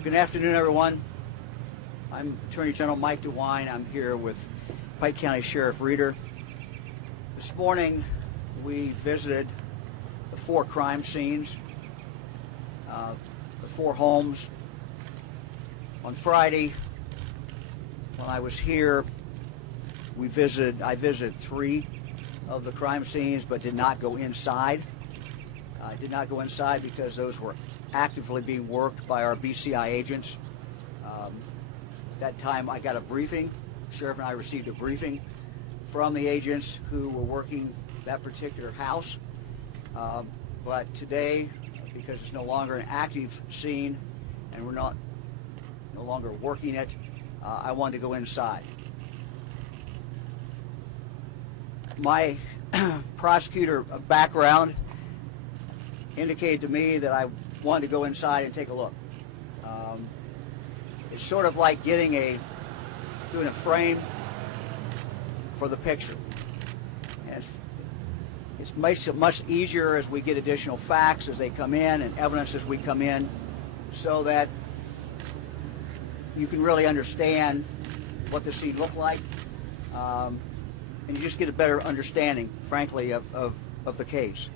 Good afternoon, everyone. I'm Attorney General Mike DeWine. I'm here with Pike County Sheriff Reeder. This morning, we visited the 4 crime scenes, the 4 homes. On Friday, when I was here, I visited 3 of the crime scenes, but did not go inside. I did not go inside because those were actively being worked by our BCI agents. At that time, I got a briefing. The sheriff and I received a briefing from the agents who were working that particular house. But today, because it's no longer an active scene and we're no longer working it, I wanted to go inside. My prosecutor background indicated to me that I wanted to go inside and take a look. It's sort of like doing a frame for the picture. And it makes it much easier as we get additional facts as they come in and evidence as we come in, so that you can really understand what the scene looked like, and you just get a better understanding, frankly, of the case.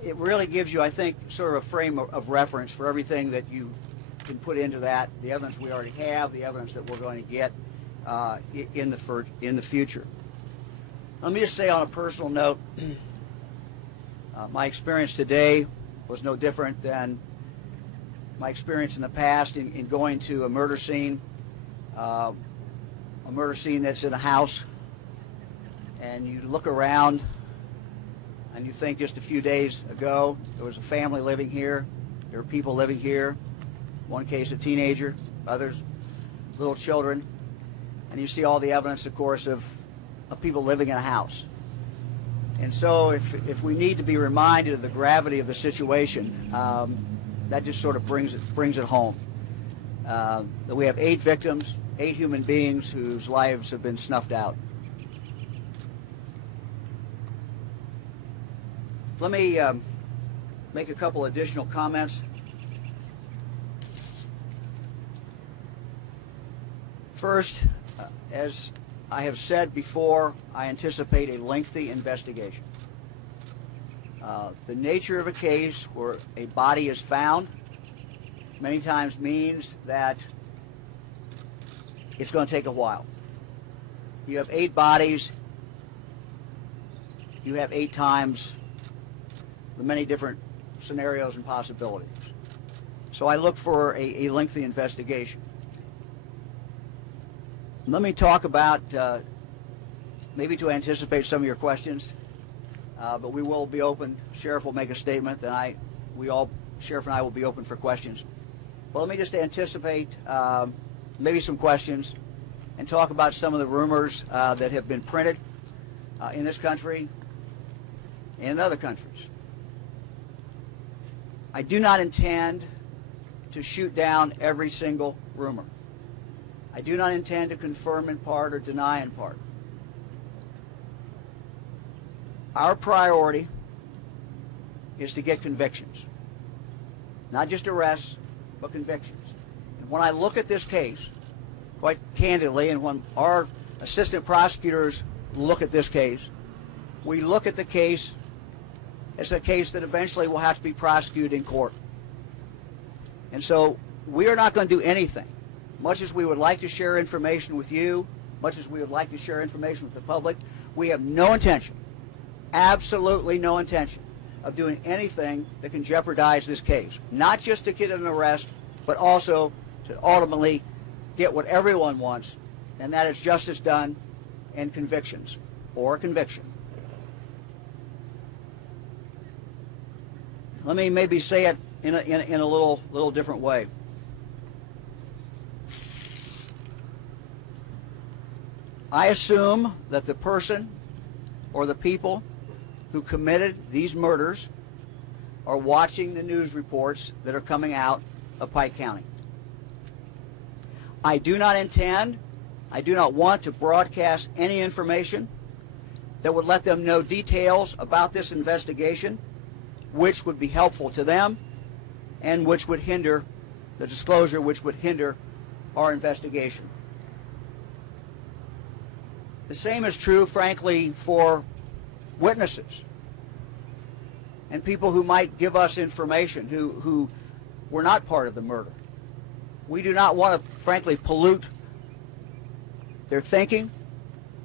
It really gives you, I think, sort of a frame of reference for everything that you can put into that, the evidence we already have, the evidence that we're going to get in the future. Let me just say on a personal note, my experience today was no different than my experience in the past in going to a murder scene that's in a house, and you look around and you think just a few days ago there was a family living here, there were people living here, one case a teenager, others little children, and you see all the evidence, of course, of people living in a house. And so if we need to be reminded of the gravity of the situation, that just sort of brings it home. That we have 8 victims, 8 human beings whose lives have been snuffed out. Let me make a couple additional comments. First, as I have said before, I anticipate a lengthy investigation. The nature of a case where a body is found many times means that it's going to take a while. You have 8 bodies, you have 8 times the many different scenarios and possibilities. So I look for a lengthy investigation. Let me talk about, maybe to anticipate some of your questions, but we will be open. Sheriff will make a statement, and Sheriff and I will be open for questions. But let me just anticipate maybe some questions and talk about some of the rumors that have been printed in this country and in other countries. I do not intend to shoot down every single rumor. I do not intend to confirm in part or deny in part. Our priority is to get convictions. Not just arrests, but convictions. And when I look at this case, quite candidly, and when our assistant prosecutors look at this case, we look at the case as a case that eventually will have to be prosecuted in court. And so we are not going to do anything. Much as we would like to share information with you, much as we would like to share information with the public, we have no intention, absolutely no intention, of doing anything that can jeopardize this case. Not just to get an arrest, but also to ultimately get what everyone wants, and that is justice done and convictions, or a conviction. Let me maybe say it in a little different way. I assume that the person or the people who committed these murders are watching the news reports that are coming out of Pike County. I do not want to broadcast any information that would let them know details about this investigation, which would be helpful to them and which would hinder the disclosure, which would hinder our investigation. The same is true, frankly, for witnesses and people who might give us information who were not part of the murder. We do not want to, frankly, pollute their thinking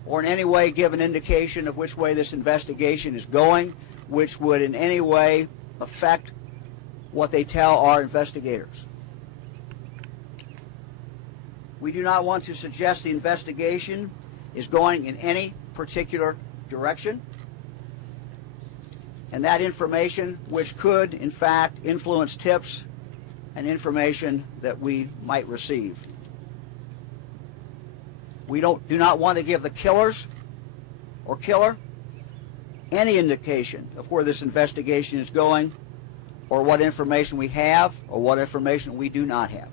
or in any way give an indication of which way this investigation is going, which would in any way affect what they tell our investigators. We do not want to suggest the investigation is going in any particular direction, and that information which could, in fact, influence tips and information that we might receive. We do not want to give the killers or killer any indication of where this investigation is going or what information we have or what information we do not have.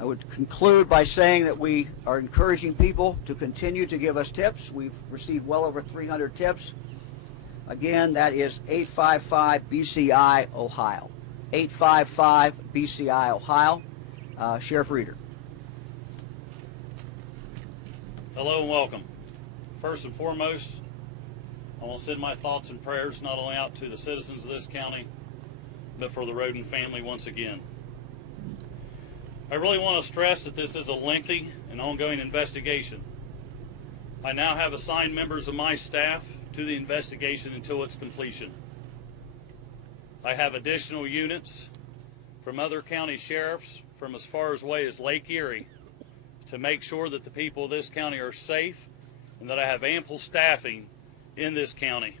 I would conclude by saying that we are encouraging people to continue to give us tips. We've received well over 300 tips. Again, that is 855-BCI-OHIO. 855-BCI-OHIO. Sheriff Reeder. Hello and welcome. First and foremost, I want to send my thoughts and prayers not only out to the citizens of this county, but for the Rhoden family once again. I really want to stress that this is a lengthy and ongoing investigation. I now have assigned members of my staff to the investigation until its completion. I have additional units from other county sheriffs from as far away as Lake Erie to make sure that the people of this county are safe and that I have ample staffing in this county.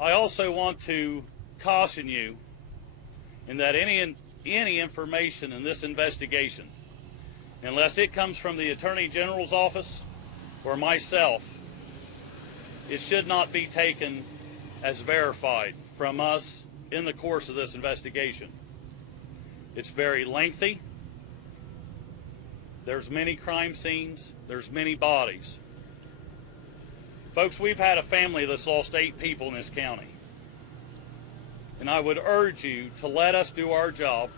I also want to caution you in that any information in this investigation, unless it comes from the Attorney General's office or myself, it should not be taken as verified from us in the course of this investigation. It's very lengthy. There's many crime scenes. There's many bodies. Folks, we've had a family that's lost 8 people in this county. And I would urge you to let us do our job.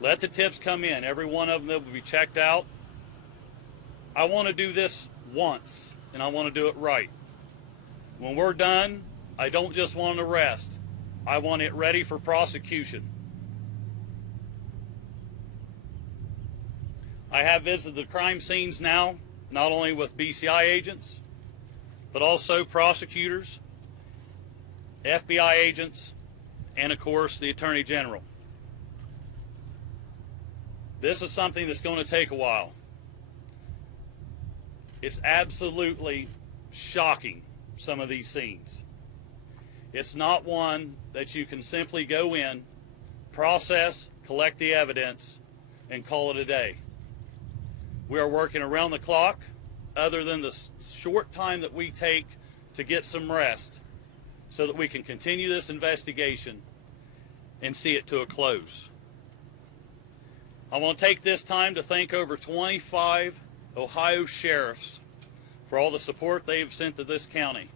Let the tips come in. Every one of them will be checked out. I want to do this once, and I want to do it right. When we're done, I don't just want an arrest. I want it ready for prosecution. I have visited the crime scenes now, not only with BCI agents, but also prosecutors, FBI agents, and of course the Attorney General. This is something that's going to take a while. It's absolutely shocking, some of these scenes. It's not one that you can simply go in, process, collect the evidence, and call it a day. We are working around the clock, other than the short time that we take to get some rest, so that we can continue this investigation and see it to a close. I want to take this time to thank over 25 Ohio sheriffs for all the support they have sent to this county.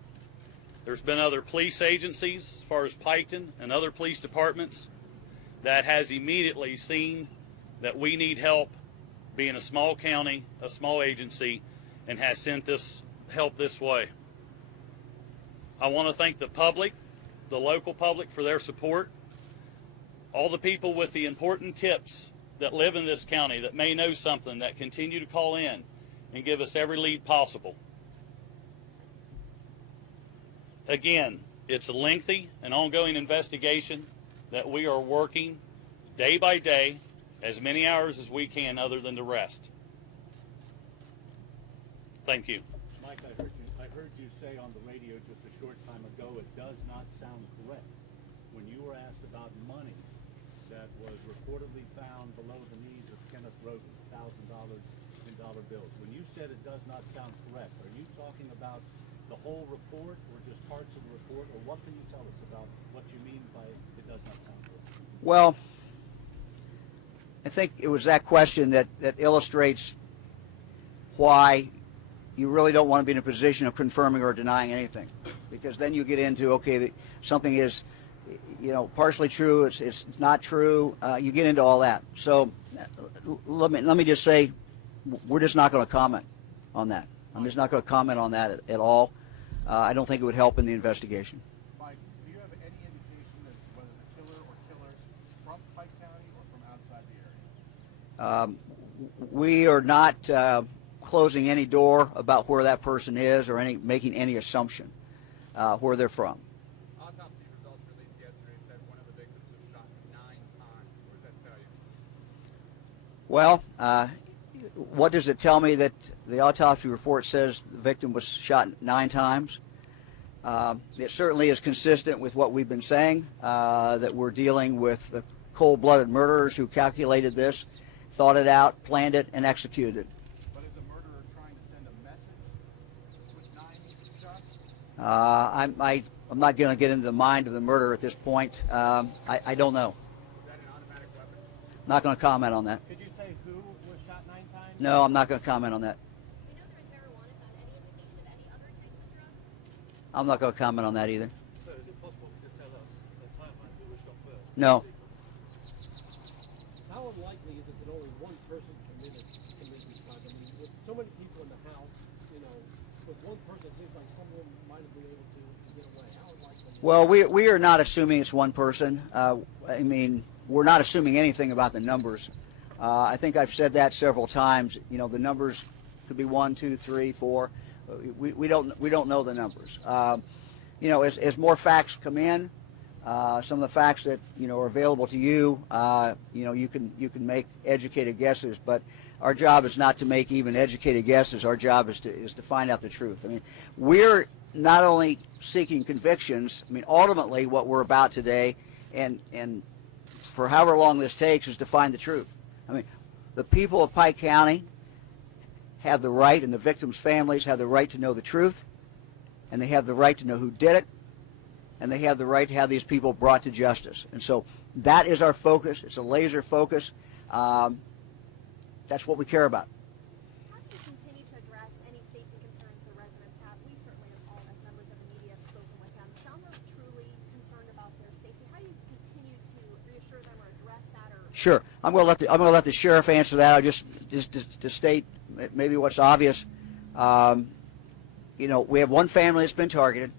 There's been other police agencies, as far as Pike County and other police departments, that has immediately seen that we need help being a small county, a small agency, and has sent this help this way. I want to thank the public, the local public, for their support. All the people with the important tips that live in this county that may know something, that continue to call in and give us every lead possible. Again, it's a lengthy and ongoing investigation that we are working day by day, as many hours as we can other than the rest. Thank you. Mike, I heard you say on the radio just a short time ago, it does not sound correct. When you were asked about money that was reportedly found below the knees of Kenneth Rhoden, $1,000 in dollar bills, when you said it does not sound correct, are you talking about the whole report or just parts of the report, or what can you tell us about what you mean by it does not sound correct? Well, I think it was that question that illustrates why you really don't want to be in a position of confirming or denying anything, because then you get into, okay, something is, partially true, it's not true. You get into all that. So let me just say, we're just not going to comment on that. I'm just not going to comment on that at all. I don't think it would help in the investigation. Mike, do you have any indication as to whether the killer or killers is from Pike County or from outside the area? We are not closing any door about where that person is or making any assumption where they're from. Autopsy results released yesterday said one of the victims was shot 9 times. What does that tell you? Well, what does it tell me that the autopsy report says the victim was shot 9 times? It certainly is consistent with what we've been saying, that we're dealing with the cold-blooded murderers who calculated this, thought it out, planned it, and executed it. But is a murderer trying to send a message with 9 shots? I'm not going to get into the mind of the murderer at this point. I don't know. Is that an automatic weapon? I'm not going to comment on that. Could you say who was shot 9 times? No, I'm not going to comment on that. We know there is marijuana found. Any indication of any other types of drugs? I'm not going to comment on that either. So is it possible to tell us the timeline who was shot first? No. How unlikely is it that only one person committed these crimes? I mean, with so many people in the house, with one person, it seems like someone might have been able to get away. How unlikely? Well, we are not assuming it's one person. We're not assuming anything about the numbers. I think I've said that several times. The numbers could be 1, 2, 3, 4. We don't know the numbers. As more facts come in, some of the facts that are available to you, you can make educated guesses. But our job is not to make even educated guesses. Our job is to find out the truth. We're not only seeking convictions. Ultimately, what we're about today, and for however long this takes, is to find the truth. The people of Pike County have the right, and the victims' families have the right to know the truth, and they have the right to know who did it, and they have the right to have these people brought to justice. And so that is our focus. It's a laser focus. That's what we care about. How do you continue to address any safety concerns the residents have? We certainly have all, as members of the media, have spoken with them. Some are truly concerned about their safety. How do you continue to reassure them or address that? Sure. I'm going to let the sheriff answer that. I'll just to state maybe what's obvious. We have one family that's been targeted.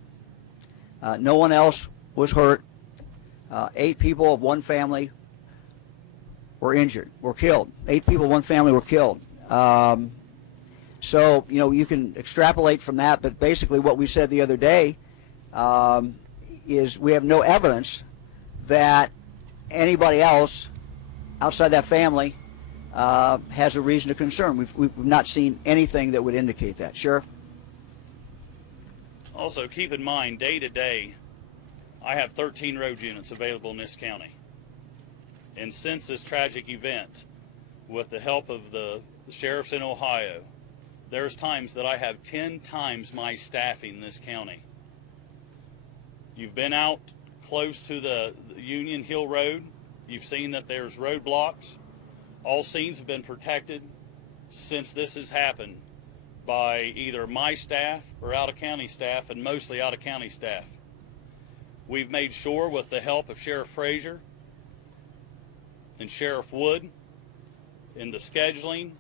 No one else was hurt. 8 people of one family were injured, were killed. 8 people of one family were killed. So you can extrapolate from that, but basically what we said the other day is we have no evidence that anybody else outside that family has a reason to concern. We've not seen anything that would indicate that. Sheriff? Also, keep in mind, day to day, I have 13 road units available in this county. And since this tragic event, with the help of the sheriffs in Ohio, there's times that I have 10 times my staffing in this county. You've been out close to the Union Hill Road. You've seen that there's roadblocks. All scenes have been protected since this has happened by either my staff or out-of-county staff, and mostly out-of-county staff. We've made sure, with the help of Sheriff Frazier and Sheriff Wood in the scheduling,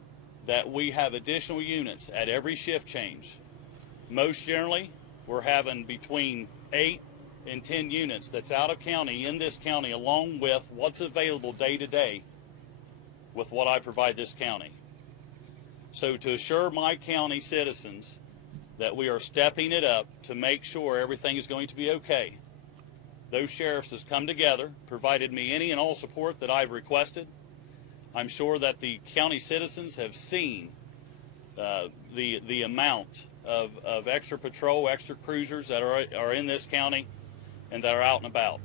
that we have additional units at every shift change. Most generally, we're having between 8 and 10 units that's out of county in this county, along with what's available day to day with what I provide this county. So to assure my county citizens that we are stepping it up to make sure everything is going to be okay, those sheriffs have come together, provided me any and all support that I've requested. I'm sure that the county citizens have seen the amount of extra patrol, extra cruisers that are in this county and that are out and about.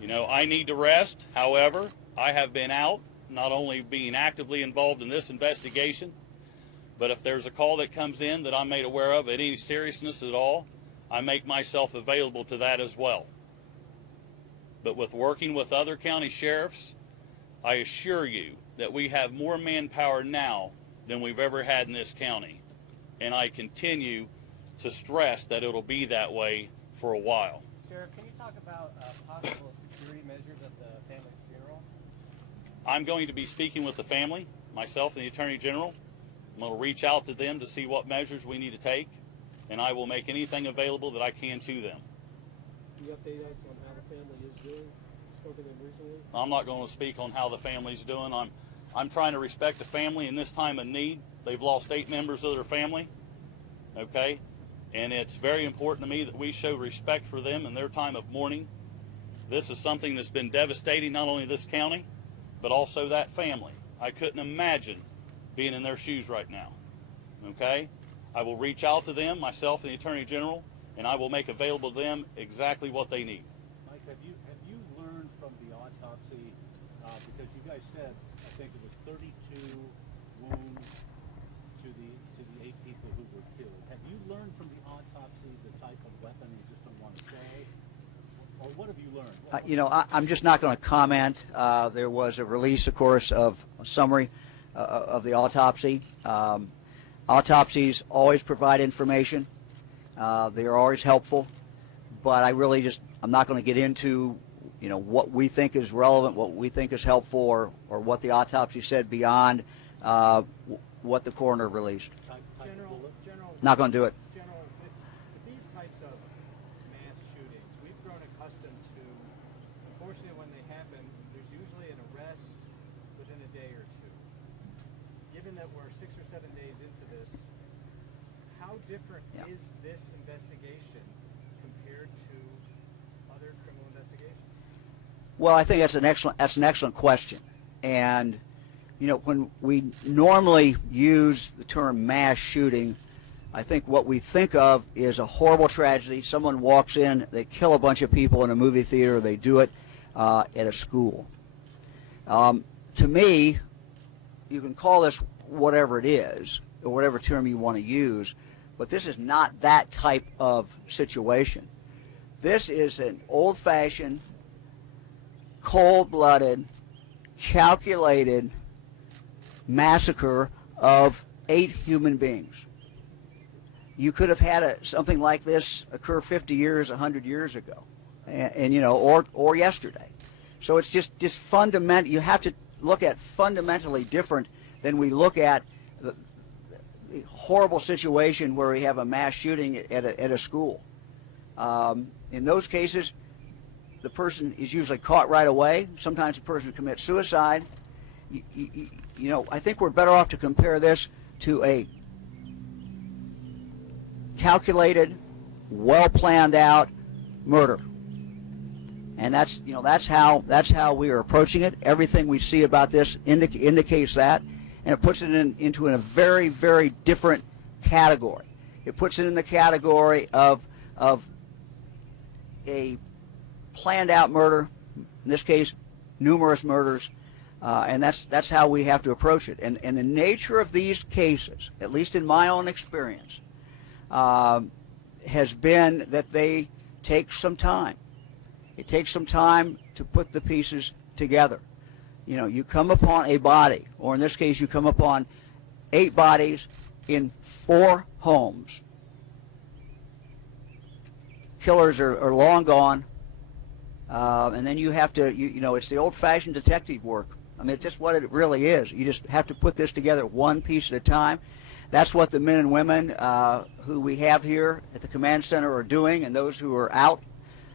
I need to rest. However, I have been out, not only being actively involved in this investigation, but if there's a call that comes in that I'm made aware of at any seriousness at all, I make myself available to that as well. But with working with other county sheriffs, I assure you that we have more manpower now than we've ever had in this county. And I continue to stress that it'll be that way for a while. Sheriff, can you talk about possible security measures at the family's funeral? I'm going to be speaking with the family, myself and the Attorney General. I'm going to reach out to them to see what measures we need to take, and I will make anything available that I can to them. Can you update us on how the family is doing? Spoken to them recently? I'm not going to speak on how the family's doing. I'm trying to respect the family in this time of need. They've lost 8 members of their family, okay? And it's very important to me that we show respect for them in their time of mourning. This is something that's been devastating, not only this county, but also that family. I couldn't imagine being in their shoes right now, okay? I will reach out to them, myself and the Attorney General, and I will make available to them exactly what they need. Mike, have you learned from the autopsy, because you guys said, I think it was 32 wounds to the 8 people who were killed. Have you learned from the autopsy the type of weapon you just don't want to say? Or what have you learned? I'm just not going to comment. There was a release, of course, of a summary of the autopsy. Autopsies always provide information. They are always helpful, but I'm not going to get into, what we think is relevant, what we think is helpful, or what the autopsy said beyond what the coroner released. General, Not going to do it. General, with these types of mass shootings, we've grown accustomed to, unfortunately, when they happen, there's usually an arrest within a day or two. Given that we're 6 or 7 days into this, how different is this investigation compared to other criminal investigations? Well, I think that's an excellent question. And, when we normally use the term mass shooting, I think what we think of is a horrible tragedy. Someone walks in, they kill a bunch of people in a movie theater, they do it at a school. To me, you can call this whatever it is, or whatever term you want to use, but this is not that type of situation. This is an old-fashioned, cold-blooded, calculated massacre of 8 human beings. You could have had something like this occur 50 years, 100 years ago, or yesterday. So it's just fundamental. You have to look at fundamentally different than we look at the horrible situation where we have a mass shooting at a school. In those cases, the person is usually caught right away. Sometimes the person commits suicide. I think we're better off to compare this to a calculated, well planned out murder. And that's how we are approaching it. Everything we see about this indicates that, and it puts it into a very, very different category. It puts it in the category of a planned out murder, in this case, numerous murders, and that's how we have to approach it. And the nature of these cases, at least in my own experience, has been that they take some time. It takes some time to put the pieces together. You come upon a body, or in this case, you come upon 8 bodies in 4 homes. Killers are long gone, and then you have to, it's the old-fashioned detective work. I mean, it's just what it really is. You just have to put this together one piece at a time. That's what the men and women who we have here at the command center are doing, and those who are out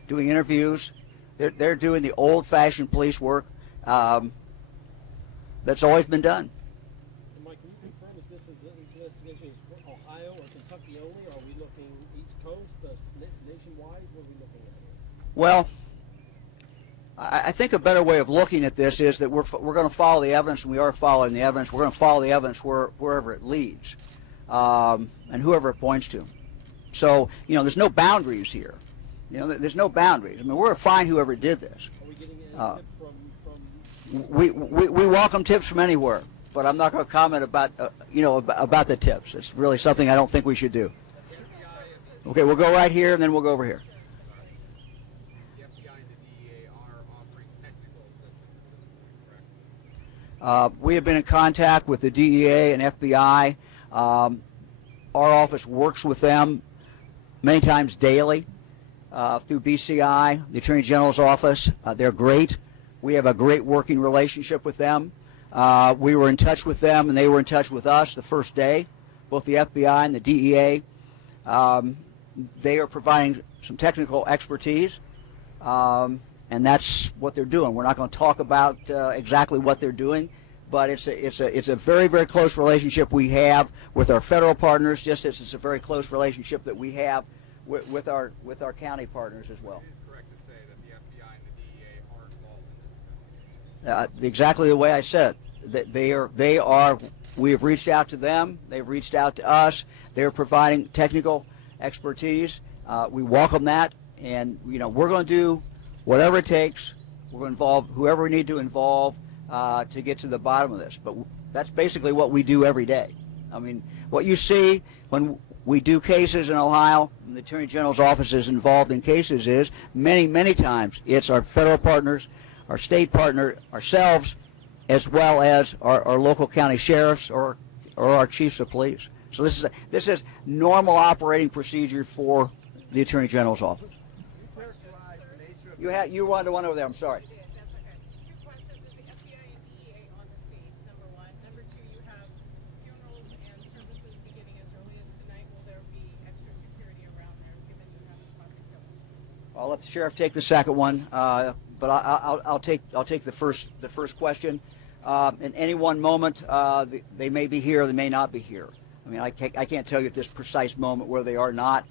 doing interviews. They're doing the old-fashioned police work that's always been done. And Mike, can you confirm if this investigation is Ohio or Kentucky only? Are we looking East Coast, nationwide? What are we looking at here? Well, I think a better way of looking at this is that we're going to follow the evidence, and we are following the evidence. We're going to follow the evidence wherever it leads, and whoever it points to. So, there's no boundaries here. There's no boundaries. I mean, we're going to find whoever did this. Are we getting any tips from We welcome tips from anywhere, but I'm not going to comment about about the tips. It's really something I don't think we should do. Okay, we'll go right here, and then we'll go over here. The FBI and the DEA are offering technical assistance at this point, We have been in contact with the DEA and FBI. Our office works with them many times daily through BCI, the Attorney General's office. They're great. We have a great working relationship with them. We were in touch with them, and they were in touch with us the first day, both the FBI and the DEA. They are providing some technical expertise, and that's what they're doing. We're not going to talk about exactly what they're doing, but it's a very, very close relationship we have with our federal partners, just as it's a very close relationship that we have with our county partners as well. It is correct to say that the FBI and the DEA are involved in this investigation. Exactly the way I said. They are. We have reached out to them. They've reached out to us. They're providing technical expertise. We welcome that, and we're going to do whatever it takes. We're going to involve whoever we need to involve to get to the bottom of this. But that's basically what we do every day. I mean, what you see when we do cases in Ohio, and the Attorney General's office is involved in cases, is many times it's our federal partners, our state partner, ourselves, as well as our local county sheriffs or our chiefs of police. So this is normal operating procedure for the Attorney General's office. You wanted one over there. I'm sorry. That's okay. Two questions. Is the FBI and DEA on the scene? Number one. Number two, you have funerals and services beginning as early as tonight. Will there be extra security around there, given you have the public killers? I'll let the sheriff take the second one, but I'll take the first question. In any one moment, they may be here, they may not be here. I mean, I can't tell you at this precise moment where they are not.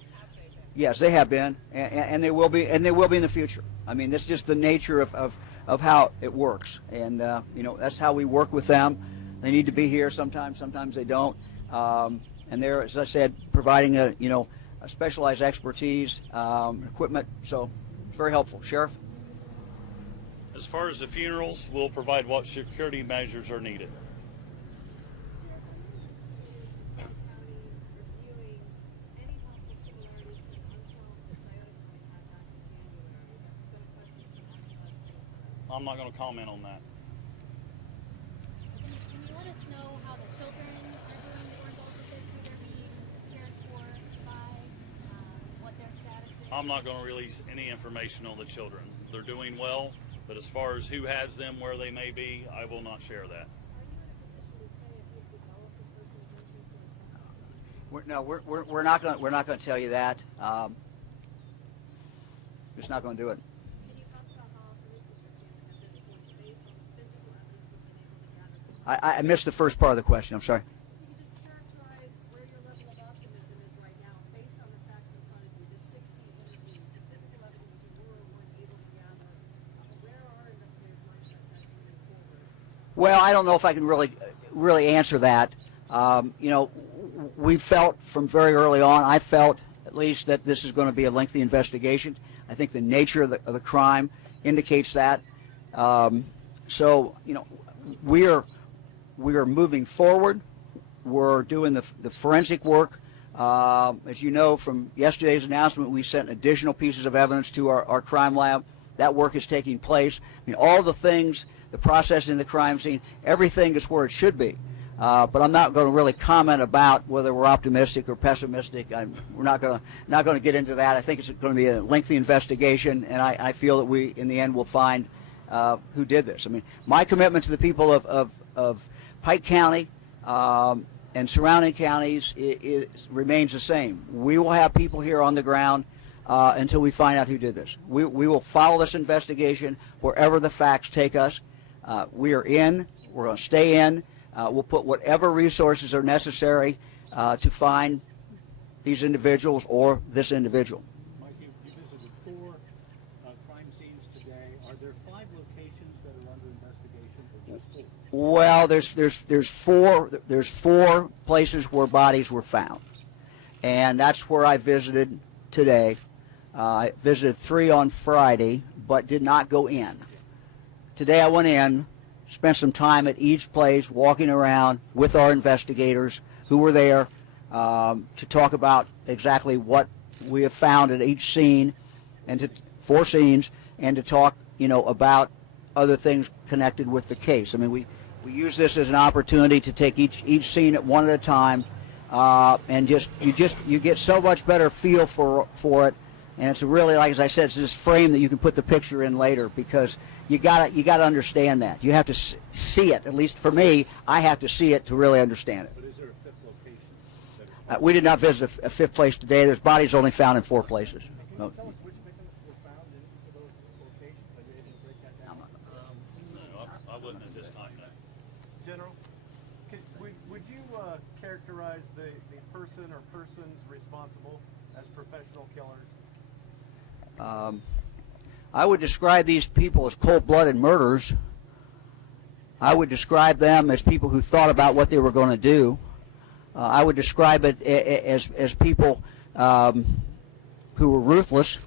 Yes, they have been, and they will be, in the future. I mean, that's just the nature of how it works, and that's how we work with them. They need to be here sometimes they don't, and they're, as I said, providing a specialized expertise, equipment. So it's very helpful. Sheriff. As far as the funerals, we'll provide what security measures are needed. I'm not going to comment on that. Can you let us know how the children are doing that were involved with this, who they're being cared for by, what their status is? I'm not going to release any information on the children. They're doing well, but as far as who has them, where they may be, I will not share that. We're not going to tell you that. Just not going to do it. Can you talk about how optimistic you're feeling at this point, based on the physical evidence you've been able to gather? I missed the first part of the question. I'm sorry. Can you just characterize where your level of optimism is right now, based on the facts in front of you, the 60 interviews, the physical evidence you were able to gather? Where are investigators' mindsets as we move forward? Well, I don't know if I can really answer that. We felt from very early on, I felt at least, that this is going to be a lengthy investigation. I think the nature of the crime indicates that. So, we are moving forward. We're doing the forensic work. As you know from yesterday's announcement, we sent additional pieces of evidence to our crime lab. That work is taking place. I mean, all the things, the process in the crime scene, everything is where it should be. But I'm not going to really comment about whether we're optimistic or pessimistic. We're not going to get into that. I think it's going to be a lengthy investigation, and I feel that we, in the end, will find who did this. I mean, my commitment to the people of Pike County and surrounding counties remains the same. We will have people here on the ground until we find out who did this. We will follow this investigation wherever the facts take us. We are in. We're going to stay in. We'll put whatever resources are necessary to find these individuals or this individual. Mike, you visited 4 crime scenes today. Are there 5 locations that are under investigation, or just 4? Well, there's 4 places where bodies were found, and that's where I visited today. I visited 3 on Friday, but did not go in. Today I went in. Spent some time at each place walking around with our investigators who were there to talk about exactly what we have found at each scene, and 4 scenes, and to talk, about other things connected with the case. I mean, We use this as an opportunity to take each scene at one at a time, and you get so much better feel for it. And it's really, like as I said, it's this frame that you can put the picture in later, because you gotta understand that. You have to see it. At least for me, I have to see it to really understand it. But is there a fifth location? We did not visit a fifth place today. There's bodies only found in 4 places. Can No. you tell us which victims were found in each of those locations? Are you able to break that down? No, I wouldn't at this time, no. General, would you characterize the person or persons responsible as professional killers? I would describe these people as cold-blooded murderers. I would describe them as people who thought about what they were going to do. I would describe it as people who were ruthless,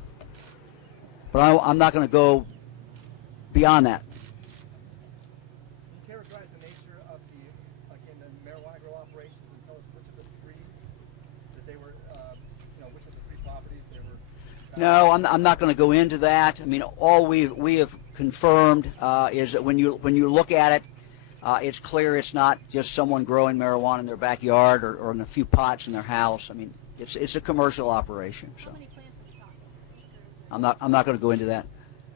but I'm not going to go beyond that. Can you characterize the nature of the marijuana grow operations and tell us which of the three that they were, which of the 3 properties they were? No, I'm not going to go into that. I mean, all we have confirmed is that when you look at it, it's clear it's not just someone growing marijuana in their backyard or in a few pots in their house. I mean, it's a commercial operation. So How many plants are we talking? Acres? I'm not going to go into that.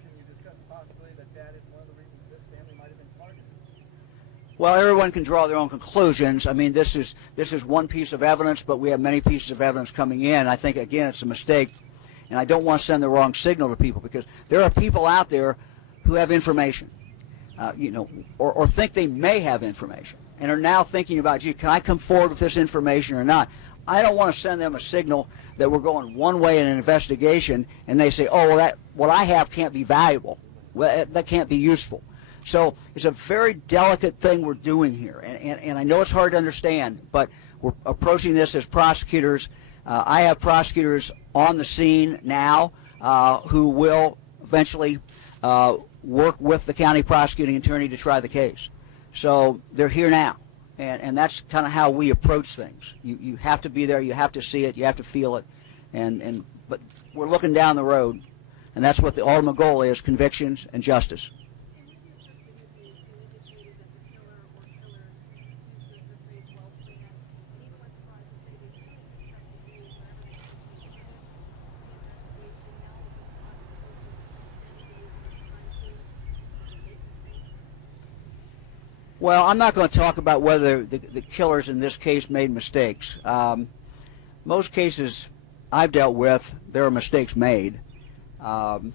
Can you discuss the possibility that is one of the reasons this family might have been targeted? Well, everyone can draw their own conclusions. I mean, this is one piece of evidence, but we have many pieces of evidence coming in. I think, again, it's a mistake, and I don't want to send the wrong signal to people, because there are people out there who have information, or think they may have information, and are now thinking about, gee, can I come forward with this information or not? I don't want to send them a signal that we're going one way in an investigation, and they say, oh, well, that what I have can't be valuable. Well, that can't be useful. So it's a very delicate thing we're doing here, and I know it's hard to understand, but we're approaching this as prosecutors. I have prosecutors on the scene now who will eventually work with the county prosecuting attorney to try the case. So they're here now, and that's kind of how we approach things. You have to be there, you have to see it, you have to feel it, but we're looking down the road, and that's what the ultimate goal is: convictions and justice. In your testimony, you indicated that the killer or killers used the phrase well planned. Needless surprise to say they really tried to use whatever they could to investigation now with the possibility of make mistakes. Well, I'm not going to talk about whether the killers in this case made mistakes. Most cases I've dealt with, there are mistakes made. No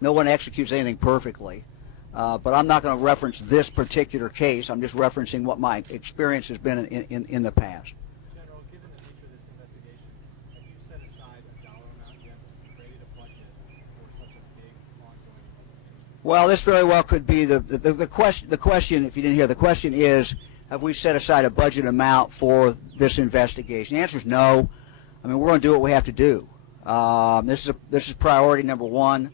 one executes anything perfectly. But I'm not going to reference this particular case. I'm just referencing what my experience has been in the past. General, given the nature of this investigation, have you set aside a dollar amount yet, created a budget for such a big ongoing investigation? Well, this very well could be the question. The question, if you didn't hear, the question is, have we set aside a budget amount for this investigation? The answer is no. I mean, we're going to do what we have to do. This is priority number one.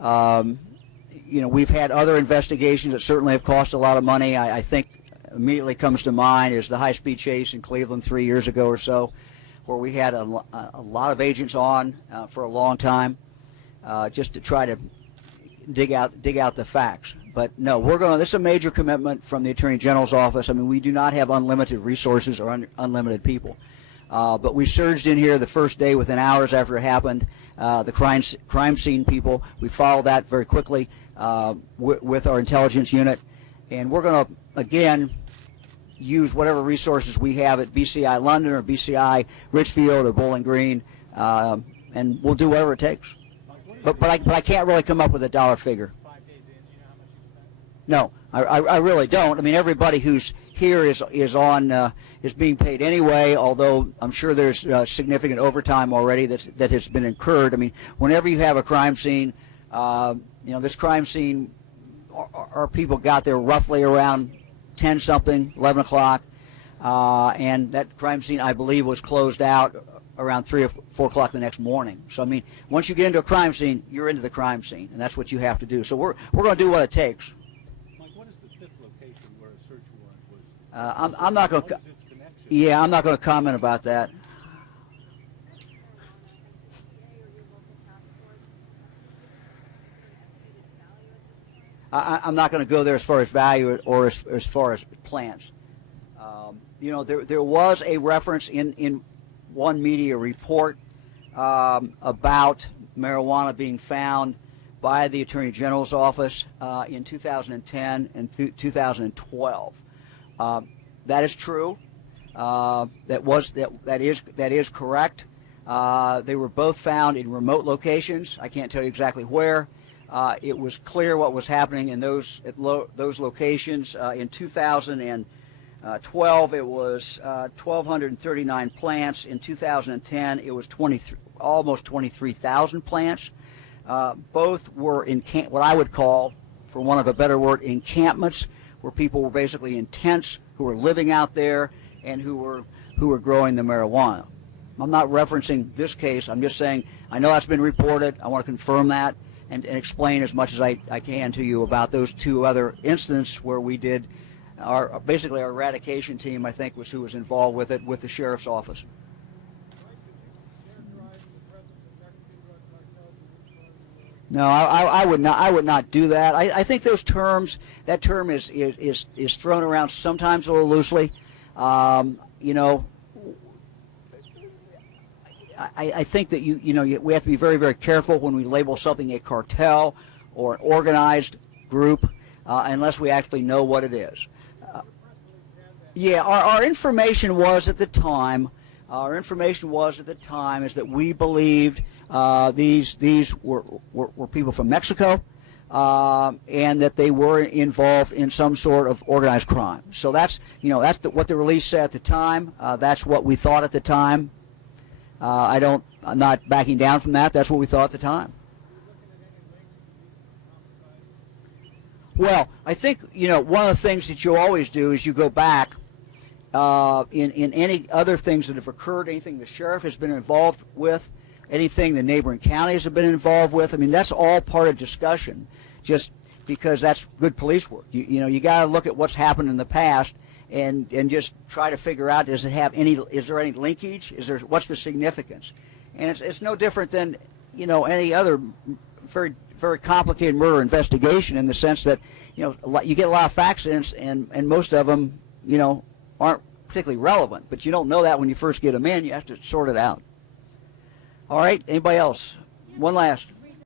We've had other investigations that certainly have cost a lot of money. I think immediately comes to mind is the high-speed chase in Cleveland 3 years ago or so, where we had a lot of agents on for a long time just to try to dig out the facts. But no, this is a major commitment from the Attorney General's office. I mean, we do not have unlimited resources or unlimited people. But we surged in here the first day within hours after it happened. The crime scene people, we followed that very quickly with our intelligence unit. And we're going to, again, use whatever resources we have at BCI London or BCI Richfield or Bowling Green, and we'll do whatever it takes. But I can't really come up with a dollar figure. 5 days in, do you know how much you spent? No, I really don't. I mean, everybody who's here is being paid anyway, although I'm sure there's significant overtime already that has been incurred. I mean, whenever you have a crime scene, this crime scene, our people got there roughly around 10-something, 11 o'clock, and that crime scene, I believe, was closed out around 3 or 4 o'clock the next morning. So, I mean, once you get into a crime scene, you're into the crime scene, and that's what you have to do. So we're going to do what it takes. Mike, what is the fifth location where a search warrant was? I'm not going to. What is its connection? Yeah, I'm not going to comment about that. I'm not going to go there as far as value or as far as plants. You know, there was a reference in one media report about marijuana being found by the Attorney General's office in 2010 and 2012. That is true. That is correct. They were both found in remote locations. I can't tell you exactly where. It was clear what was happening in those locations. In 2012, it was 1,239 plants. In 2010, it was almost 23,000 plants. Both were in what I would call, for want of a better word, encampments, where people were basically in tents, who were living out there, and who were growing the marijuana. I'm not referencing this case. I'm just saying I know that's been reported. I want to confirm that and explain as much as I can to you about those two other incidents where we did basically our eradication team, I think, was who was involved with it, with the sheriff's office. No, I would not do that. I think those terms, that term is thrown around sometimes a little loosely. You know, I think that we have to be very, very careful when we label something a cartel or an organized group unless we actually know what it is. Yeah, our information was at the time. Our information was at the time is that we believed these were people from Mexico, and that they were involved in some sort of organized crime. So that's what the release said at the time. That's what we thought at the time. I'm not backing down from that. That's what we thought at the time. Well, I think one of the things that you always do is you go back in any other things that have occurred, anything the sheriff has been involved with, anything the neighboring counties have been involved with. I mean, that's all part of discussion, just because that's good police work. You got to look at what's happened in the past and just try to figure out, is there any linkage? What's the significance? And it's no different than any other very, very complicated murder investigation, in the sense that you get a lot of facts and most of them aren't particularly relevant, but you don't know that when you first get them in. You have to sort it out. All right, anybody else? One last.